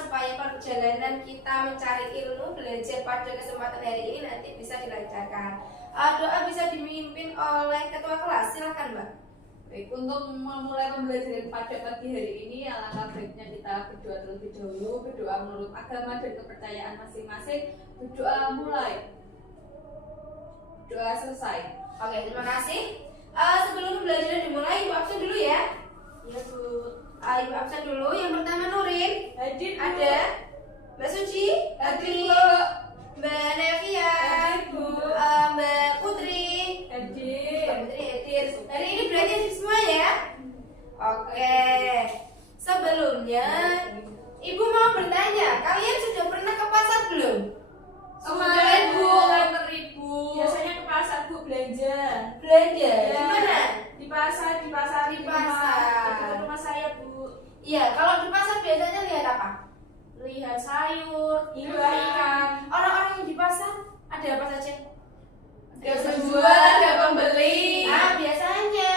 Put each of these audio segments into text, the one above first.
supaya perjalanan kita mencari ilmu belajar pada kesempatan hari ini nanti bisa dilancarkan. Doa bisa dimimpin oleh ketua kelas, silakan Mbak. Baik, untuk memulai pembelajaran pada pagi hari ini, alangkah baiknya kita berdoa terlebih dahulu, berdoa menurut agama dan kepercayaan masing-masing. Berdoa mulai, doa selesai. Oke, terima kasih. Sebelum pembelajaran dimulai, Ibu absen dulu ya. Iya Bu. Ibu absen dulu. Yang pertama Nurin, Hadir Bu. ada Mbak Suci, Hadir Adri, Bu. Mbak Nevia, Hadir Bu. Mbak Putri. Hadir. Mbak Putri hadir. Hari ini berarti hadir semua ya. Oke. Sebelumnya, Ibu mau bertanya, kalian sudah pernah ke pasar belum? Kemarin Bu, Sudah. Ibu. Biasanya ke pasar Bu belanja. Belanja Ya. di mana? Di pasar Di rumah. pasar. Dekat rumah saya Bu. Iya, kalau di pasar biasanya lihat apa? Lihat sayur, ikan. Orang-orang yang di pasar ada apa saja? Ada penjual, ada pembeli. Nah, biasanya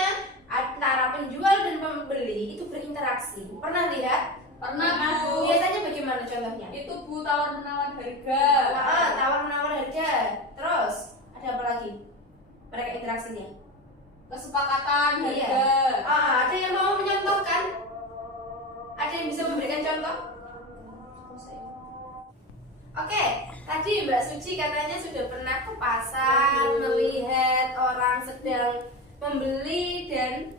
antara penjual dan pembeli itu berinteraksi. Pernah lihat? Pernah Bu. Biasanya bagaimana contohnya? Itu Bu tawar menawar harga. Tawar-menawar harga. Terus ada apa lagi? Mereka interaksinya. Kesepakatan Iya. harga. Ada yang mau menyontohkan? Ada yang bisa memberikan contoh? Oke, tadi Mbak Suci katanya sudah pernah ke pasar melihat orang sedang membeli dan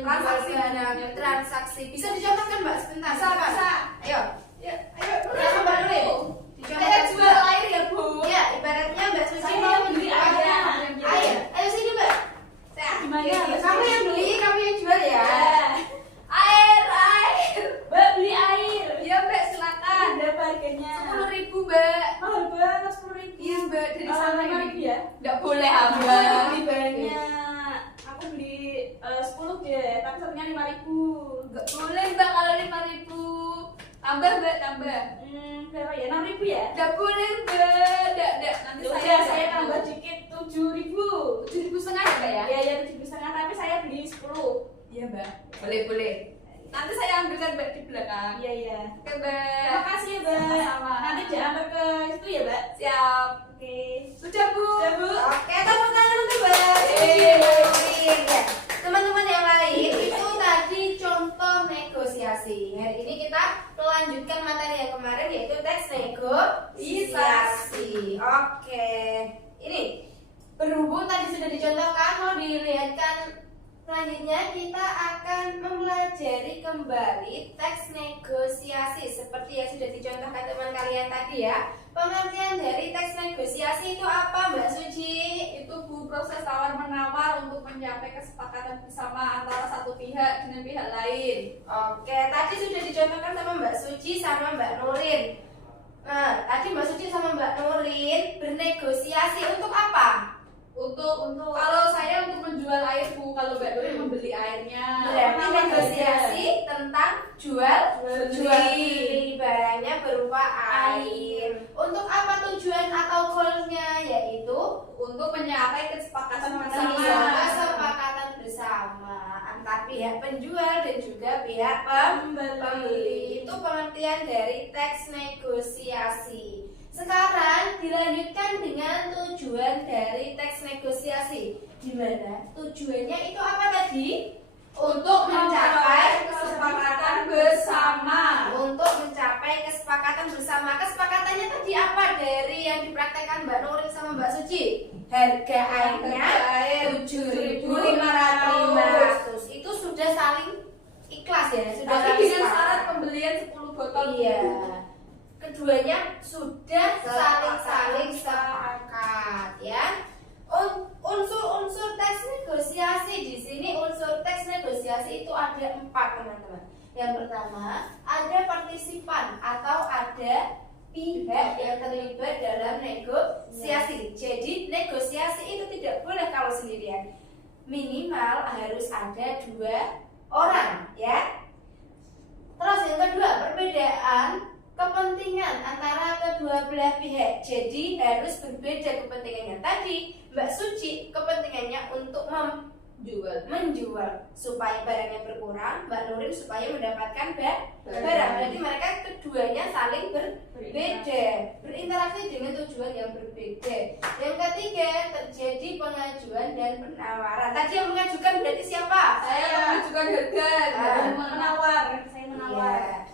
Transaksi. transaksi. Bisa dicontohkan Mbak sebentar? Bisa, Silakan. bisa. Ayo. Ya, ayo. Ya, Mbak Nurin. Saya Dicontohkan jual juga. air ya Bu. Ya, ibaratnya Mbak Suci Saya mau mau beli menjual air. air. Ayo sini Mbak. Gimana? Kamu yang beli, kamu yang jual ya. Air. Mbak beli air. Ya Mbak silakan. Berapa harganya? 10.000 Mbak. Mahal banget 10.000. Iya Mbak, dari Oh, sana 5.000 ini. ya? Nggak boleh Aku Mbak. beli banyak. Aku beli 10 deh, tapi satunya 5.000. Nggak boleh Mbak kalau 5.000. Tambah Mbak, tambah. Berapa ya? 6.000 ya? Nggak boleh Mbak. Nggak. Nanti Yaudah, saya tambah dikit 7.000. 7.500 ya Mbak ya? Iya, ya 7.500, tapi saya beli 10. Iya Mbak. Boleh. Nanti saya ambilkan Mbak di belakang. Iya, iya. Oke Mbak. Terima kasih ya, Mbak. Sama-sama. Nanti diantar ke situ ya, Mbak? Siap. Oke. Sudah Bu. Sudah, Bu. Oke, tepuk tangan untuk Mbak. Yeay. Ya. Teman-teman yang lain, itu tadi contoh negosiasi. Hari ini kita melanjutkan materi yang kemarin yaitu teks negosiasi. Oke. Ini berhubung tadi sudah dicontohkan, mau dilihatkan selanjutnya kita akan mempelajari kembali teks negosiasi seperti yang sudah dicontohkan teman kalian tadi ya. Pengertian dari teks negosiasi itu apa Mbak Suci? Itu Bu, proses tawar menawar untuk mencapai kesepakatan bersama antara satu pihak dengan pihak lain. Oke, tadi sudah dicontohkan sama Mbak Suci sama Mbak Nurin. Nah, tadi Mbak Suci sama Mbak Nurin bernegosiasi untuk apa? Untuk kalau saya untuk menjual air Bu, kalau Mbak Nurin membeli airnya. Berarti Menawar negosiasi tentang jual Jual beli barangnya berupa air. Untuk apa tujuan atau goalnya? Yaitu untuk mencapai kesepakatan bersama. kesepakatan bersama antar pihak penjual dan juga pihak pembeli. Itu pengertian dari teks negosiasi. Sekarang dilanjutkan dengan tujuan dari teks negosiasi. Di mana tujuannya itu apa tadi? Untuk mencapai kesepakatan bersama. Untuk mencapai kesepakatan bersama. Kesepakatannya tadi apa dari yang dipraktekkan Mbak Nurin sama Mbak Suci? Harga airnya 7.500. Itu sudah saling ikhlas ya, sudah Tapi saling dengan sepakat. syarat pembelian 10 botol. Iya. Keduanya sudah Sepakat. saling sepakat ya. Unsur-unsur teks negosiasi di sini unsur teks negosiasi itu ada 4 teman-teman. Yang pertama ada partisipan atau ada pihak yang terlibat dalam negosiasi. Jadi negosiasi itu tidak boleh kalau sendirian. Minimal harus ada 2 orang ya. Terus yang kedua perbedaan kepentingan antara kedua belah pihak. Jadi harus berbeda kepentingannya. Tadi Mbak Suci kepentingannya untuk menjual supaya barangnya berkurang, Mbak Nurin supaya mendapatkan barang. Jadi mereka tujuannya saling berbeda, berinteraksi dengan tujuan yang berbeda. Yang ketiga, terjadi pengajuan dan penawaran. Tadi yang mengajukan berarti siapa? Saya mengajukan harga, menawar. Saya menawar. Iya.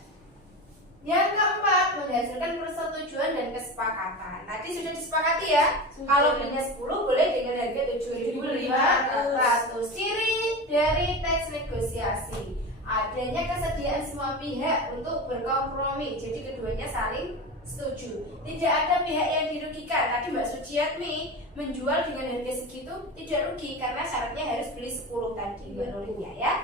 Yang keempat, menghasilkan persetujuan dan kesepakatan. Tadi sudah disepakati ya. Kalau belinya 10 boleh dengan harga 7.500. Ciri dari teks negosiasi: adanya kesediaan semua pihak untuk berkompromi. Jadi keduanya saling setuju. Tidak ada pihak yang dirugikan. Tadi Mbak Suciatmi menjual dengan harga segitu tidak rugi karena syaratnya harus beli 10 tadi Mbak Nurinnya ya.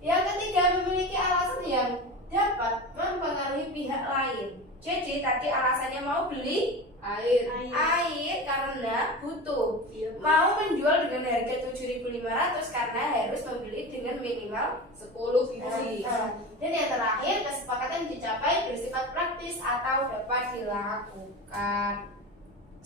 Yang ketiga, memiliki alasan yang dapat mempengaruhi pihak lain. Jadi tadi alasannya mau beli air karena butuh. Mau menjual dengan harga 7.500 karena harus membeli dengan minimal 10 biji. Dan yang terakhir, kesepakatan dicapai bersifat praktis atau dapat dilakukan.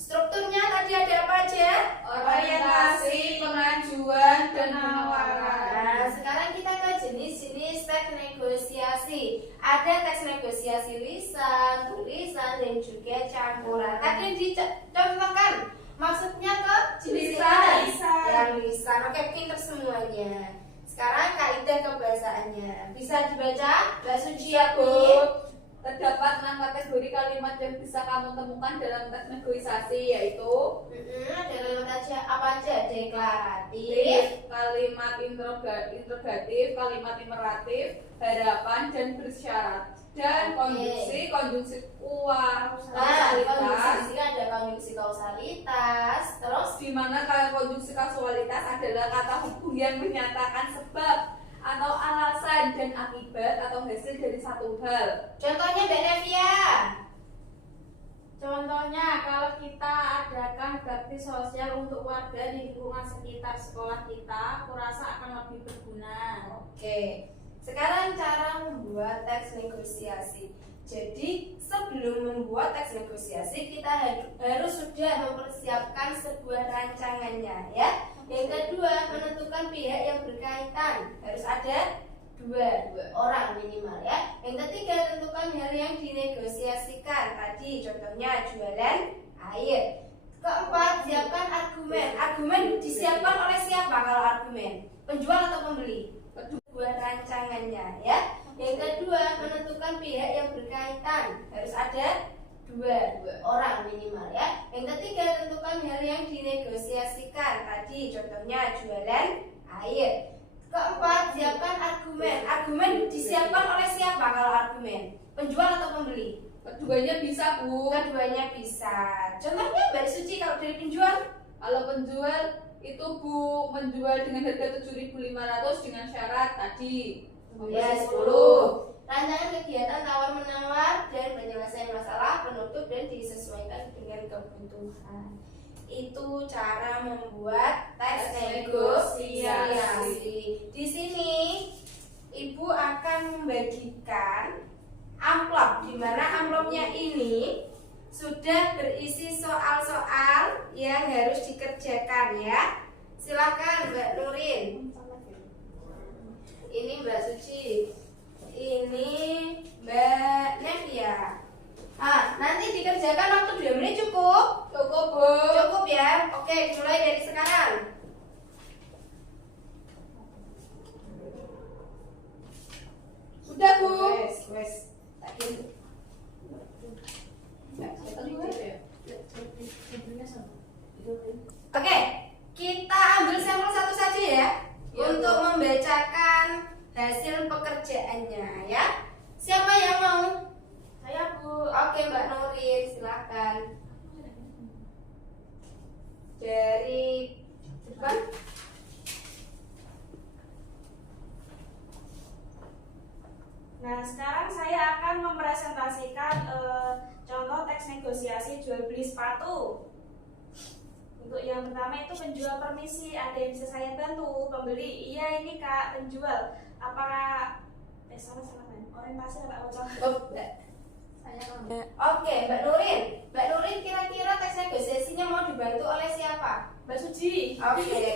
Strukturnya tadi ada apa aja? Orientasi, pengajuan, dan penawaran. Nah, sekarang kita ke jenis-jenis teks negosiasi. Ada teks negosiasi lisan, tulisan, dan juga campuran. Tadi yang dicontohkan, maksudnya ke jenis Lisan. yang lisan. Oke, pinter semuanya. Sekarang kaidah kebahasaannya bisa dibaca, Mbak Suciatmi. Terdapat 6 kategori kalimat yang bisa kamu temukan dalam teks negosiasi, yaitu Ada kalimat aja apa aja? Deklaratif, kalimat interrogatif, kalimat imperatif, harapan, dan bersyarat. Dan konjungsi kausalitas. ada konjungsi kausalitas. Terus Di mana konjungsi kausalitas adalah kata hubung yang menyatakan sebab atau alasan dan akibat atau hasil dari satu hal. contohnya Mbak Nevia. Contohnya, kalau kita adakan bakti sosial untuk warga di lingkungan sekitar sekolah kita, aku rasa akan lebih berguna. Oke, sekarang cara membuat teks negosiasi. Jadi sebelum membuat teks negosiasi kita harus sudah mempersiapkan sebuah rancangannya ya. Yang kedua, menentukan pihak yang berkaitan, harus ada dua orang minimal ya. Yang ketiga, tentukan hal yang dinegosiasikan. Tadi contohnya jualan air. Keempat, siapkan argumen. Argumen disiapkan oleh siapa kalau argumen? Penjual atau pembeli? Kedua rancangannya ya. Yang kedua, menentukan pihak yang berkaitan, harus ada dua orang minimal ya. Yang ketiga, tentukan hal yang dinegosiasikan. Tadi contohnya jualan air. Keempat, siapkan argumen. Argumen disiapkan oleh siapa kalau argumen? Penjual atau pembeli? Keduanya bisa, Bu. Keduanya bisa. Contohnya Mbak Suci kalau dari penjual? Kalau penjual itu, Bu, menjual dengan harga 7.500 dengan syarat tadi Ya, 10. Rancangan kegiatan tawar-menawar dan penyelesaian masalah, penutup dan disesuaikan dengan kebutuhan. Itu cara membuat teks negosiasi. Di sini Ibu akan membagikan amplop, di mana amplopnya ini sudah berisi soal-soal yang harus dikerjakan ya. Silakan Mbak Nurin. Ini Mbak Suci. Ini Mbak Nevia. Nanti dikerjakan waktu 2 menit cukup? cukup, Bu. Cukup ya. Oke, mulai dari sekarang. Sudah, Bu. Wes. Oke, kita ambil sampel satu saja ya, untuk membacakan hasil pekerjaannya ya. Siapa yang mau? Saya, Bu. Oke, Mbak Nurin, silahkan. Dari depan. Nah, sekarang saya akan mempresentasikan contoh teks negosiasi jual beli sepatu. Untuk yang pertama itu penjual, permisi, ada yang bisa saya bantu? Pembeli, iya ini Kak, penjual. Apakah salah orientasi Pak Bocor? Oke, Mbak Nurin. Mbak Nurin, kira-kira teks negosiasinya mau dibantu oleh siapa? Mbak Suci. Oke.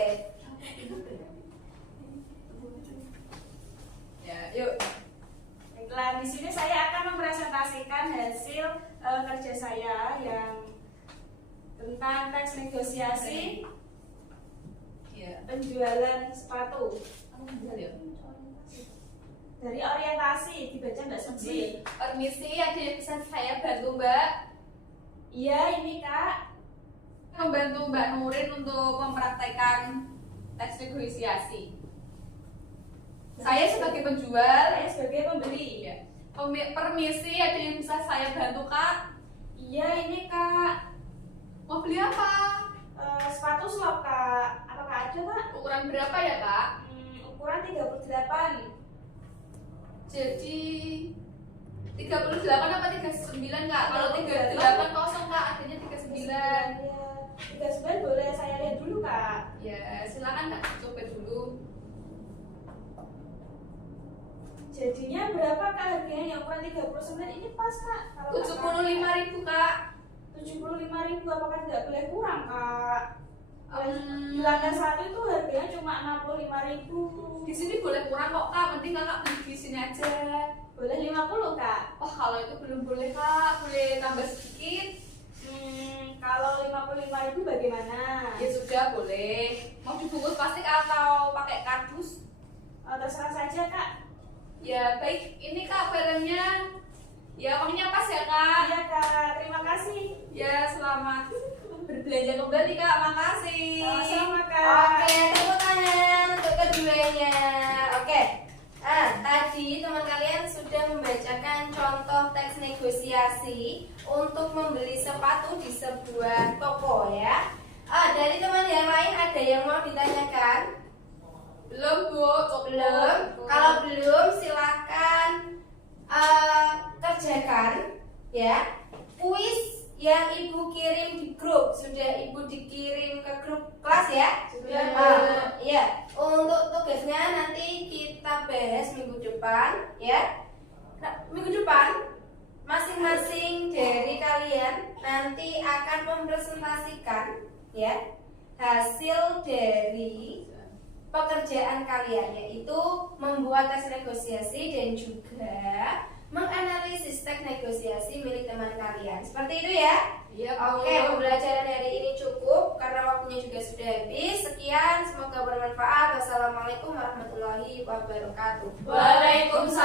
Ya, yuk. Baiklah, di sini saya akan mempresentasikan mempresentasikan hasil kerja saya yang tentang teks negosiasi Iya. penjualan sepatu. Aku bentar ya. Dari orientasi dibaca Mbak Suci. Permisi, ada yang bisa saya bantu Mbak? Iya, ini Kak. Membantu Mbak Nurin untuk mempraktekkan teks negosiasi. Saya sebagai penjual, Saya sebagai pembeli. iya. Permisi, ada yang bisa saya bantu Kak? Iya, ini Kak. Mau beli apa? Sepatu slop Kak. Apakah ada Kak? Ukuran berapa ya Kak? Ukuran 38. Jadi 38 apa 39 Kak? Kalau 38 kosong Kak, adanya 39. Ya, 39 boleh saya lihat dulu Kak. Ya, silakan Kak, coba dulu. Jadinya berapa Kak harganya yang ukuran 39 ini pas Kak? Kalau 75.000 Kak. 75.000 apakah tidak boleh kurang Kak? Hmm. Di lantai 1 itu harganya cuma 65.000. Di sini boleh kurang kok Kak, mending Kakak beli di sini aja. Boleh 50 Kak? Oh, kalau itu belum boleh Kak, boleh tambah sedikit. Kalau 55.000 bagaimana? Ya sudah, boleh. Mau dibungkus plastik atau pakai kardus? Terserah saja Kak. Ya baik, ini Kak barangnya. Ya uangnya pas ya Kak. Iya Kak, terima kasih. Ya selamat berbelanja kembali Kak, makasih. Sama-sama Kak. Oke, tepuk tangan untuk keduanya. Oke. Tadi teman kalian sudah membacakan contoh teks negosiasi untuk membeli sepatu di sebuah toko ya. Dari teman yang lain ada yang mau ditanyakan? Belum Bu, Belum? Kalau belum silahkan kerjakan ya kuis yang ibu kirim di grup. Sudah ibu dikirim ke grup kelas ya? Sudah. Iya. Untuk tugasnya nanti kita bahas minggu depan ya. Nah, minggu depan masing-masing dari kalian nanti akan mempresentasikan ya hasil dari pekerjaan kalian, yaitu membuat tes negosiasi dan juga menganalisis teks negosiasi milik teman kalian. Seperti itu ya. Iya, Oke, pembelajaran hari ini cukup karena waktunya juga sudah habis. Sekian, semoga bermanfaat. Wassalamualaikum warahmatullahi wabarakatuh. Waalaikumsalam.